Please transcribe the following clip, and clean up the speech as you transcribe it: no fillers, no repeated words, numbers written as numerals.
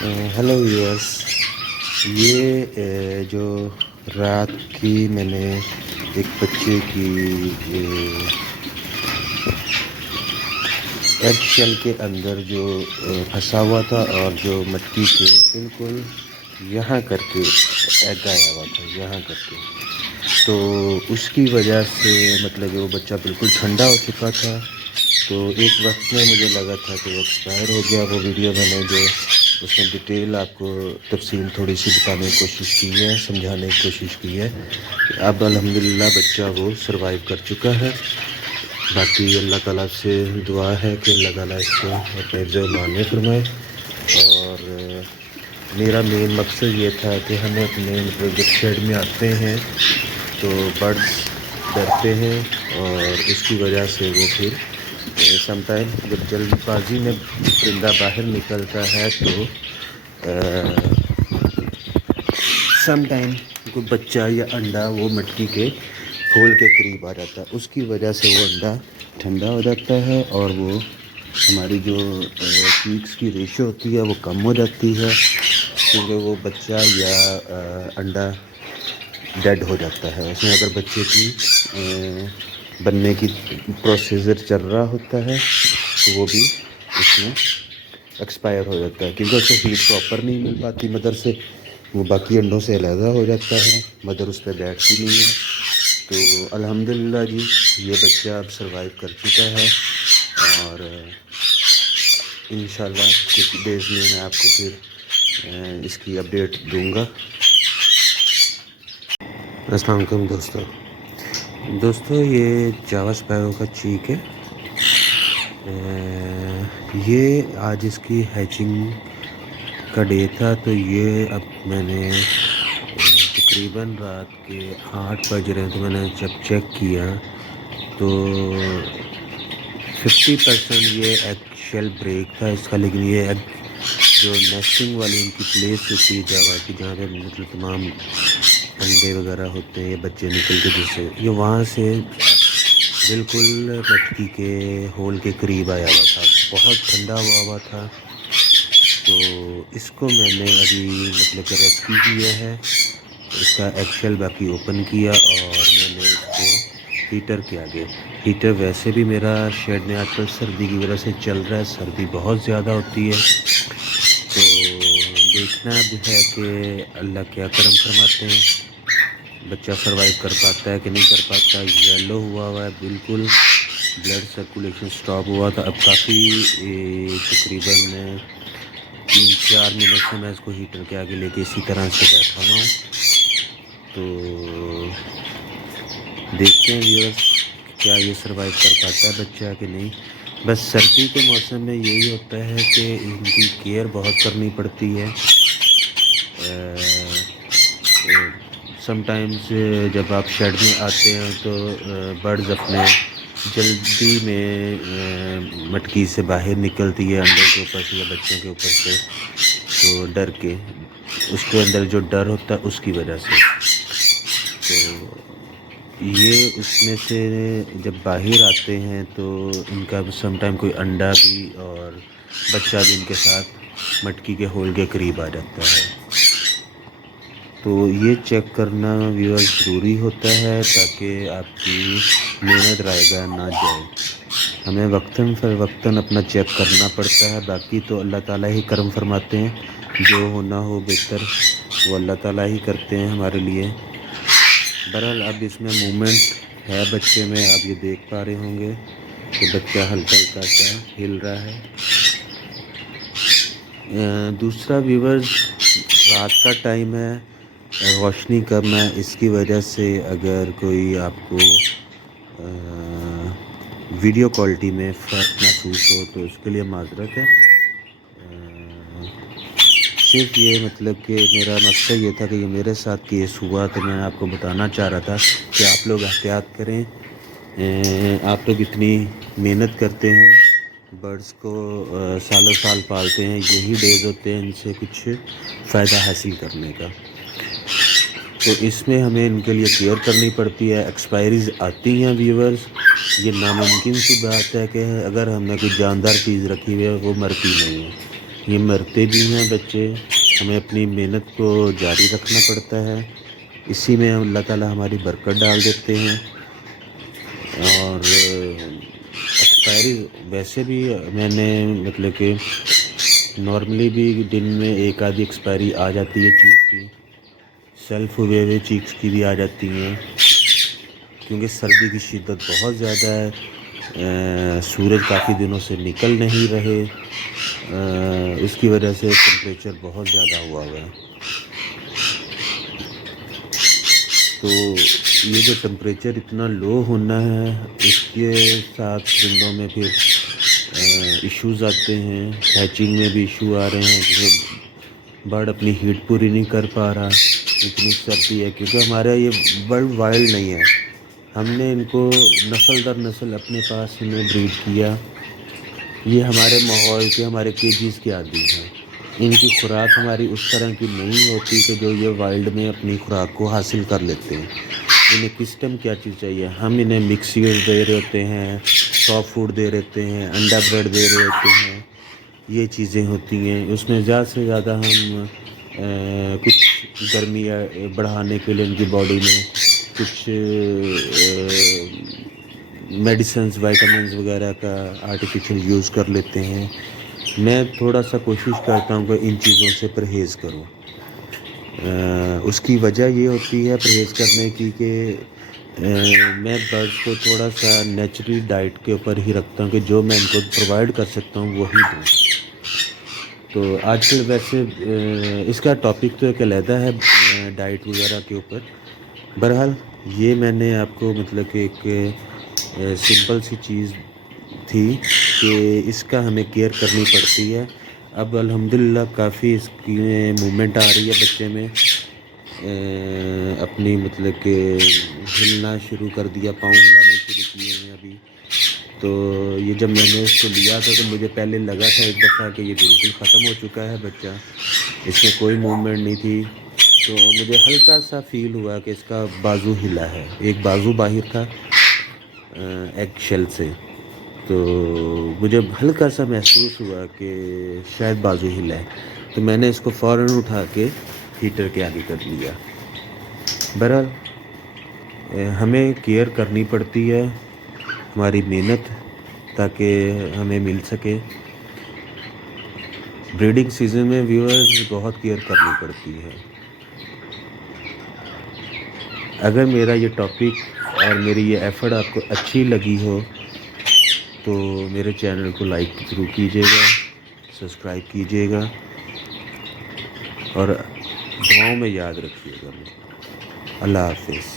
Hello viewers, یہ جو رات کی میں نے ایک بچے کی ایگ شیل کے اندر جو پھنسا ہوا تھا اور جو مٹی کے بالکل یہاں کر کے ایگ آیا ہوا تھا یہاں کر کے، تو اس کی وجہ سے مطلب کہ وہ بچہ بالکل ٹھنڈا ہو چکا تھا۔ تو ایک وقت میں مجھے لگا تھا کہ وہ ایکسپائر ہو گیا۔ وہ ویڈیو میں نے جو اس میں ڈیٹیل آپ کو تفصیل تھوڑی سی بتانے کی کوشش کی ہے، سمجھانے کی کوشش کی ہے۔ اب الحمدللہ بچہ وہ سروائیو کر چکا ہے۔ باقی اللہ تعالیٰ سے دعا ہے کہ اللہ تعالیٰ اس کو اپنے حفظ و ایمان میں فرمائے۔ اور میرا مین مقصد یہ تھا کہ ہمیں اپنے مطلب جب شیڈ میں آتے ہیں تو برڈس ڈرتے ہیں، اور اس کی وجہ سے وہ پھر سم ٹائم جب جلد بازی میں پرندہ باہر نکلتا ہے تو سم ٹائم کوئی بچہ یا انڈا وہ مٹی کے ہول کے قریب آ جاتا ہے، اس کی وجہ سے وہ انڈا ٹھنڈا ہو جاتا ہے اور وہ ہماری جو چیکس کی ریشو ہوتی ہے وہ کم ہو جاتی ہے، کیونکہ وہ بچہ یا انڈا ڈیڈ ہو جاتا ہے۔ اس میں اگر بچے کی بننے کی پروسیجر چل رہا ہوتا ہے تو وہ بھی اس میں ایکسپائر ہو جاتا ہے، کیونکہ اسے ہیٹ پراپر نہیں مل پاتی مدر سے، وہ باقی انڈوں سے علیحدہ ہو جاتا ہے، مدر اس پہ بیٹھتی نہیں ہے۔ تو الحمدللہ جی، یہ بچہ اب سروائیو کر چکا ہے، اور انشاءاللہ کچھ ڈیز میں میں آپ کو پھر اس کی اپڈیٹ دوں گا۔ السلام علیکم دوستو، یہ جاوا اسپیرو کا چیک ہے۔ یہ آج اس کی ہیچنگ کا ڈے تھا، تو یہ اب میں نے تقریباً رات کے 8 بج رہے ہیں، تو میں نے جب چیک کیا تو 50% یہ ایگ شیل بریک تھا اس کا، لیکن یہ ایگ جو نیسٹنگ والی ان کی پلیس ہوتی ہے جگہ کی، جہاں پہ مطلب تمام انڈے وغیرہ ہوتے ہیں یا بچے نکل کے جیسے، یہ وہاں سے بالکل مٹکی کے ہول کے قریب آیا ہوا تھا، بہت ٹھنڈا ہوا تھا۔ تو اس کو میں نے ابھی مطلب کہ ریسکیو کیا ہے، اس کا ایگ شیل باقی اوپن کیا، اور میں نے اس کو ہیٹر کے آگے، ہیٹر ویسے بھی میرا شیڈ میں آج کل سردی کی وجہ سے چل رہا ہے، سردی بہت زیادہ ہوتی ہے، تو دیکھنا اب ہے کہ اللہ کیا کرم فرماتے ہیں، بچہ سروائیو کر پاتا ہے کہ نہیں کر پاتا۔ یلو ہوا ہے بالکل، بلڈ سرکولیشن سٹاپ ہوا تھا۔ اب کافی تقریباً 3-4 منٹ سے میں اس کو ہیٹر کے آگے لے کے اسی طرح سے بیٹھا ہوا ہوں، تو دیکھتے ہیں ویورس کیا یہ سروائیو کر پاتا ہے بچہ کہ نہیں۔ بس سردی کے موسم میں یہی ہوتا ہے کہ ان کی کیئر بہت کرنی پڑتی ہے۔ سم ٹائمز جب آپ شیڈ میں آتے ہیں تو برڈز اپنے جلدی میں مٹکی سے باہر نکلتی ہے انڈوں کے اوپر سے یا بچوں کے اوپر سے، تو ڈر کے اس کے اندر جو ڈر ہوتا ہے اس کی وجہ سے، تو یہ اس میں سے جب باہر آتے ہیں تو ان کا سم ٹائم کوئی انڈا بھی اور بچہ بھی ان کے ساتھ مٹکی کے ہول کے قریب آ جاتا ہے۔ تو یہ چیک کرنا ویور ضروری ہوتا ہے تاکہ آپ کی محنت رائے گاہ نہ جائے۔ ہمیں وقتاً فوقتاً اپنا چیک کرنا پڑتا ہے، باقی تو اللہ تعالیٰ ہی کرم فرماتے ہیں، جو ہونا ہو بہتر وہ اللہ تعالیٰ ہی کرتے ہیں ہمارے لیے۔ بہرحال اب اس میں موومنٹ ہے بچے میں، آپ یہ دیکھ پا رہے ہوں گے کہ بچہ ہلکا ہلکا سا ہل رہا ہے۔ دوسرا ویورز، رات کا ٹائم ہے، روشنی کم ہے، اس کی وجہ سے اگر کوئی آپ کو ویڈیو کوالٹی میں فرق محسوس ہو تو اس کے لیے معذرت ہے۔ صرف یہ مطلب کہ میرا مقصد یہ تھا کہ یہ میرے ساتھ کیس ہوا تو میں آپ کو بتانا چاہ رہا تھا کہ آپ لوگ احتیاط کریں۔ آپ لوگ اتنی محنت کرتے ہیں، برڈز کو سالوں سال پالتے ہیں، یہی ڈیز ہوتے ہیں ان سے کچھ فائدہ حاصل کرنے کا، تو اس میں ہمیں ان کے لیے کیئر کرنی پڑتی ہے۔ ایکسپائریز آتی ہیں ویورز، یہ ناممکن سی بات ہے کہ اگر ہم نے کوئی جاندار چیز رکھی ہوئی ہے وہ مرتی نہیں ہے، یہ مرتے بھی ہیں بچے، ہمیں اپنی محنت کو جاری رکھنا پڑتا ہے، اسی میں اللہ تعالیٰ ہماری برکت ڈال دیتے ہیں۔ اور ایکسپائری ویسے بھی میں نے مطلب کہ نارملی بھی دن میں ایک آدھی ایکسپائری آ جاتی ہے چیک کی، سیلف ہوئے ہوئے چیکس کی بھی آ جاتی ہیں، کیونکہ سردی کی شدت بہت زیادہ ہے، سورج کافی دنوں سے نکل نہیں رہے، اس کی وجہ سے ٹمپریچر بہت زیادہ ہوا ہے۔ تو یہ جو ٹمپریچر اتنا لو ہونا ہے، اس کے ساتھ زندوں میں پھر ایشوز آتے ہیں، ہیچنگ میں بھی ایشو آ رہے ہیں، جیسے برڈ اپنی ہیٹ پوری نہیں کر پا رہا، اتنی سردی ہے، کیونکہ ہمارا یہ برڈ وائلڈ نہیں ہے، ہم نے ان کو نسل در نسل اپنے پاس انہیں بریڈ کیا، یہ ہمارے ماحول کے، ہمارے کیجز کے عادی ہیں، ان کی خوراک ہماری اس طرح کی نہیں ہوتی کہ جو یہ وائلڈ میں اپنی خوراک کو حاصل کر لیتے ہیں۔ انہیں کس ٹائم کیا چیز چاہیے، ہم انہیں مکس سیڈ دے رہے ہوتے ہیں، سافٹ فوڈ دے رہے ہوتے ہیں، انڈا بریڈ دے رہے ہوتے ہیں، یہ چیزیں ہوتی ہیں، اس میں زیادہ سے زیادہ ہم کچھ گرمی بڑھانے کے لیے ان کی باڈی میں کچھ میڈیسنز وائٹامنز وغیرہ کا آرٹیفیشیل یوز کر لیتے ہیں۔ میں تھوڑا سا کوشش کرتا ہوں کہ ان چیزوں سے پرہیز کروں، اس کی وجہ یہ ہوتی ہے پرہیز کرنے کی کہ میں برڈس کو تھوڑا سا نیچرل ڈائٹ کے اوپر ہی رکھتا ہوں، کہ جو میں ان کو پرووائڈ کر سکتا ہوں وہی دوں۔ تو آج کل ویسے اس کا ٹاپک تو ایک علیحدہ ہے ڈائٹ وغیرہ کے اوپر، بہرحال یہ میں نے آپ کو مطلب کہ ایک سمپل سی چیز تھی کہ اس کا ہمیں کیئر کرنی پڑتی ہے۔ اب الحمدللہ کافی اس کی موومنٹ آ رہی ہے بچے میں، اپنی مطلب کہ ہلنا شروع کر دیا، پاؤں ہلانے شروع کیے ہیں ابھی۔ تو یہ جب میں نے اس کو لیا تھا تو مجھے پہلے لگا تھا ایک دفعہ کہ یہ بالکل ختم ہو چکا ہے بچہ، اس میں کوئی موومنٹ نہیں تھی، تو مجھے ہلکا سا فیل ہوا کہ اس کا بازو ہلا ہے، ایک بازو باہر تھا ایگ شیل سے، تو مجھے ہلکا سا محسوس ہوا کہ شاید بازو ہلا ہے، تو میں نے اس کو فوراً اٹھا کے ہیٹر کے آگے کر لیا۔ بہرحال ہمیں کیئر کرنی پڑتی ہے، ہماری محنت تاکہ ہمیں مل سکے۔ بریڈنگ سیزن میں ویورز بہت کیئر کرنی پڑتی ہے۔ اگر میرا یہ ٹاپک اور میری یہ ایفرٹ آپ کو اچھی لگی ہو تو میرے چینل کو لائک ضرور کیجیے گا، سبسکرائب کیجیے گا، اور دعاؤں میں یاد رکھیے گا مجھے۔ اللہ حافظ۔